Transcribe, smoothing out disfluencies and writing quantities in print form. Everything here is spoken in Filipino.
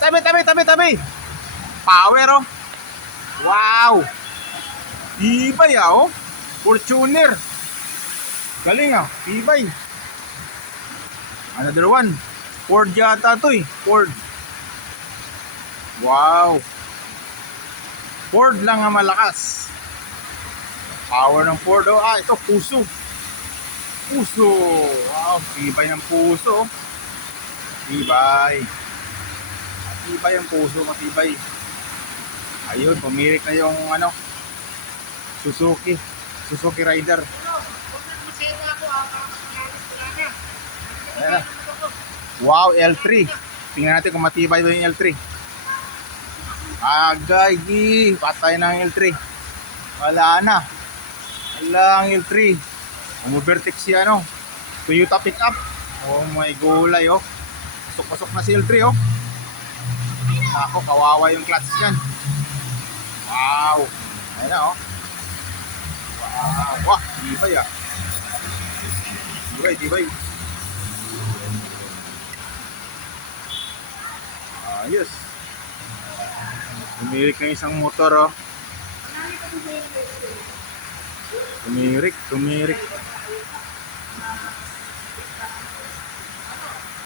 ayos. Tabi. Power, oh. Wow. Tibay, oh. Fortuner. Galing, tibay. Another one. Ford yata to, eh. Ford. Wow. Ford lang ang malakas. Power ng Ford, oh. Ito, puso. Wow, tibay ng puso. Tibay ang puso, matibay. Ayun, pumirik na yung Suzuki Rider. Ayan na. Wow, L3. Tingnan natin kung matibay ba yung L3. Agay, patay na ang L3. Wala ang L3. Umuvertex siya, Toyota pickup. Oh my gulay, oh. Pasok na si L3, oh. Ako, kawawa yung clutch yan. Wow. Ayan na, oh. Wow, tibay, Tibay. Ayos. Tumirik na isang motor, oh. Tumirik.